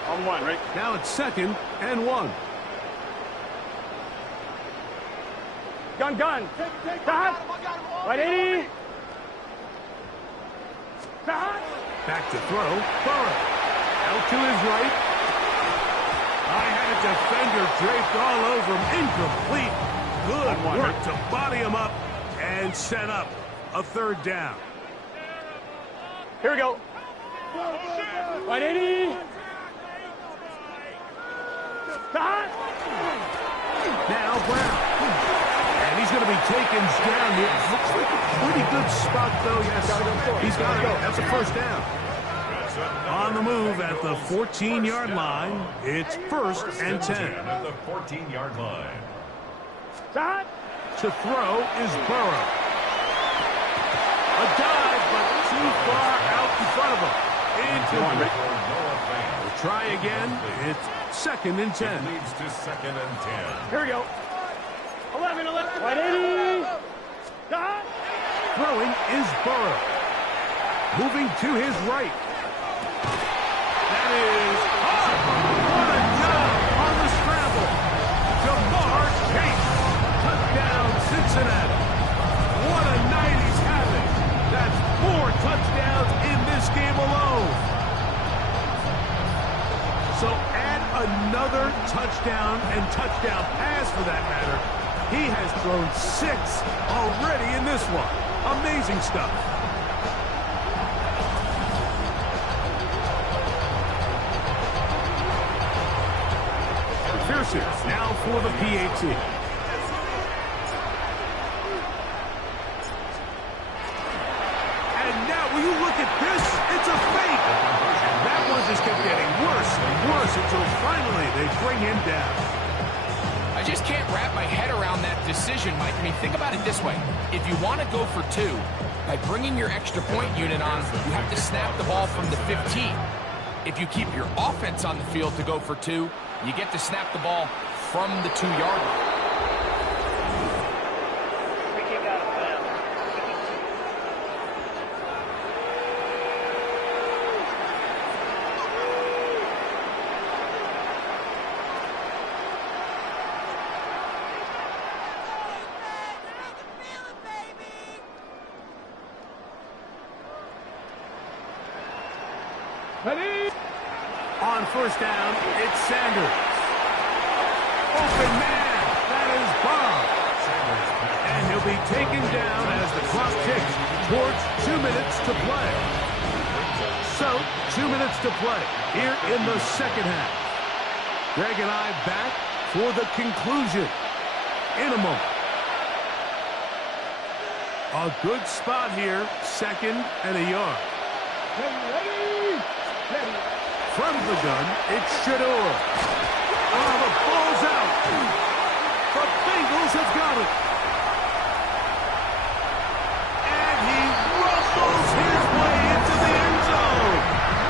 On one, right? Now it's 2nd and 1. Gun. Stop. 180. Stop. Back to throw. Burrow. Out to his right. I had a defender draped all over him. Incomplete. Good work to body him up and set up a third down. Here we go. 180. Stop. Now Brown. And he's going to be taken down here. Looks like a pretty good spot, though. Yes, he's got it. That's a first down. On the move at the 14-yard line, it's 1st and 10. At the 14-yard line. Stop. To throw is Burrow. A dive, but too far out in front of him. Incomplete. We'll try again. It's 2nd and 10. It leads to 2nd and 10. Here we go. 11. 180. Stop. Throwing is Burrow. Moving to his right. That is hard. What a job on the scramble. Jamar Chase. Touchdown, Cincinnati. What a night he's having. That's 4 touchdowns in this game alone. So add another touchdown and touchdown pass for that matter. He has thrown 6 already in this one. Amazing stuff. McPherson now for the PAT. And now, will you look at this? It's a fake. That one just kept getting worse and worse until finally they bring him down. I just can't wrap my head around that decision, Mike. I mean, think about it this way. If you want to go for 2, by bringing your extra point unit on, you have to snap the ball from the 15. If you keep your offense on the field to go for 2, you get to snap the ball from the 2-yard line. Free kick out of bounds. Ready. On first down, it's Sanders. Open man, that is Bob. And he'll be taken down as the clock ticks towards 2 minutes to play. So, 2 minutes to play here in the second half. Greg and I back for the conclusion in a moment. A good spot here, 2nd and a yard. From the gun, it's Shedeur. Oh, the ball's out. The Bengals have got it. And he rumbles his way into the end zone.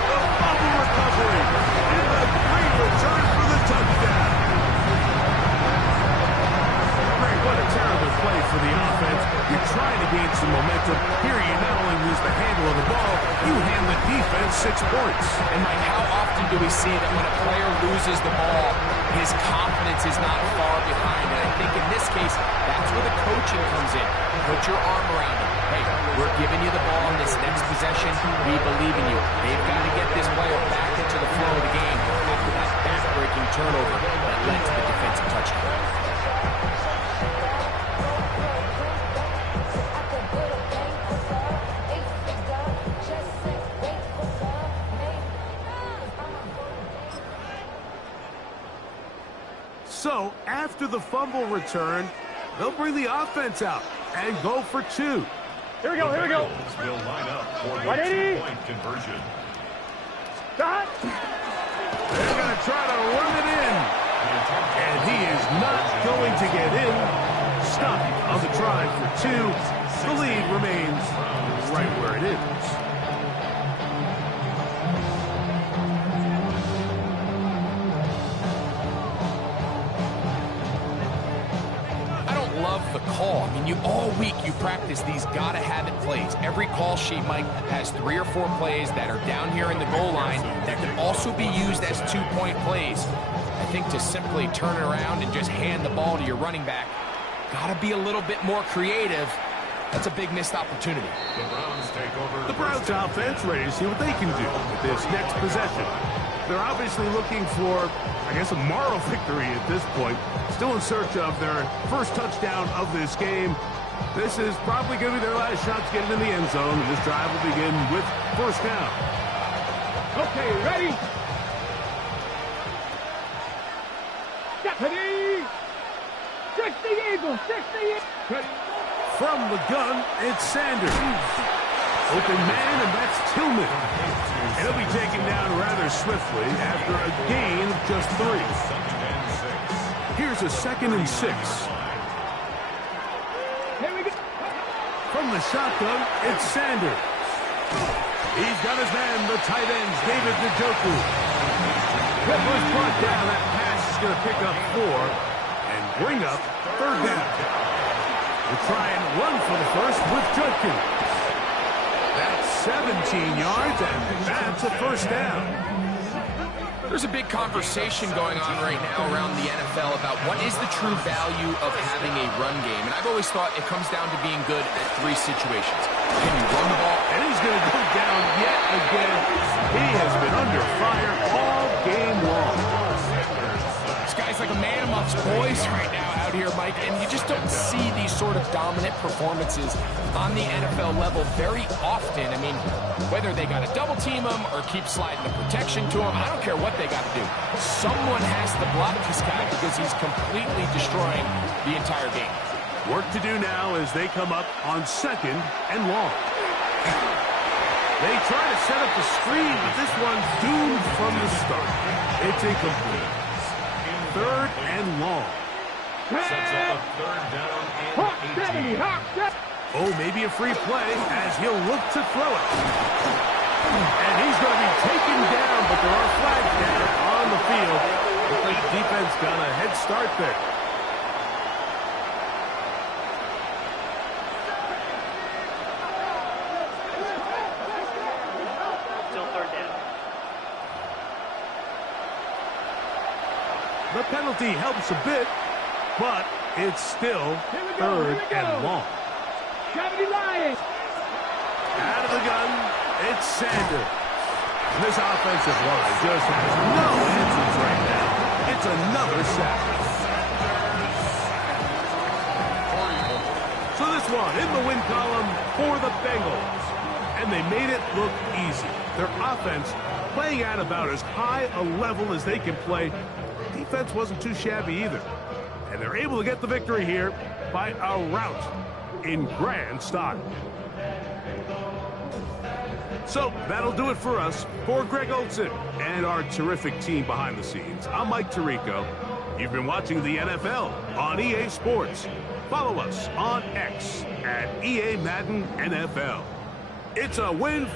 The fumble recovery. And a great return for the touchdown. Great, what a terrible play for the offense. You're trying to gain some momentum. Here you not only lose the handle of the ball, you hand the defense 6 points. And Mike, how often do we see that when a player loses the ball, his confidence is not far behind? And I think in this case, that's where the coaching comes in. Put your arm around him. Hey, we're giving you the ball in this next possession. We believe in you. They've got to get this player back into the flow of the game after that back-breaking turnover that led to the defensive touchdown. So, after the fumble return, they'll bring the offense out and go for 2. Here we go, here we go. Will line up for the 180. 2-point conversion. Stop. They're going to try to run it in. And he is not going to get in. Stop on the try for 2. The lead remains right where it is. The call. I mean, all week you practice these gotta-have-it plays. Every call sheet, Mike, has 3 or 4 plays that are down here in the goal line that can also be used as 2-point plays. I think to simply turn it around and just hand the ball to your running back, gotta be a little bit more creative. That's a big missed opportunity. The Browns take over. The Browns offense ready to see what they can do with this next possession. They're obviously looking for, I guess, a moral victory at this point. Still in search of their first touchdown of this game. This is probably going to be their last shot to get it in the end zone, and this drive will begin with first down. Okay, ready? Deputy! 60 Eagles, 60 Eagles! From the gun, it's Sanders. Open man, and that's Tillman. And he'll be taken down rather swiftly after a gain of just 3. Here's a 2nd and 6. Here we go. From the shotgun, it's Sanders. He's got his man, the tight end, David Njoku. Clippers brought down. That pass is going to pick up 4 and bring up 3rd down. We'll try and run for the first with Judkins. That's 17 yards, and that's a first down. There's a big conversation going on right now around the NFL about what is the true value of having a run game. And I've always thought it comes down to being good at 3 situations. Can you run the ball? And he's going to go down yet again. He has been under fire all game long. This guy's like a man amongst boys right now out here, Mike, and you just don't see these sort of dominant performances on the NFL level very often. I mean, whether they got to double team him or keep sliding the protection to him, I don't care what they got to do. Someone has to block this guy because he's completely destroying the entire game. Work to do now as they come up on 2nd and long. They try to set up the screen, but this one's doomed from the start. It's incomplete. 3rd and long. Sets up a 3rd down and 18. Oh, maybe a free play as he'll look to throw it. And he's going to be taken down, but there are flags down on the field. Looks like the defense got a head start there. Still 3rd down. The penalty helps a bit, but it's still 3rd and long. Out Out of the gun, it's Sanders. This offensive line just has no answers right now. It's another sack. So this one in the win column for the Bengals. And they made it look easy. Their offense playing at about as high a level as they can play. Defense wasn't too shabby either. And they're able to get the victory here by a rout in grand style. So that'll do it for us. For Greg Olson and our terrific team behind the scenes, I'm Mike Tirico. You've been watching the NFL on EA Sports. Follow us on X at EA Madden NFL. It's a win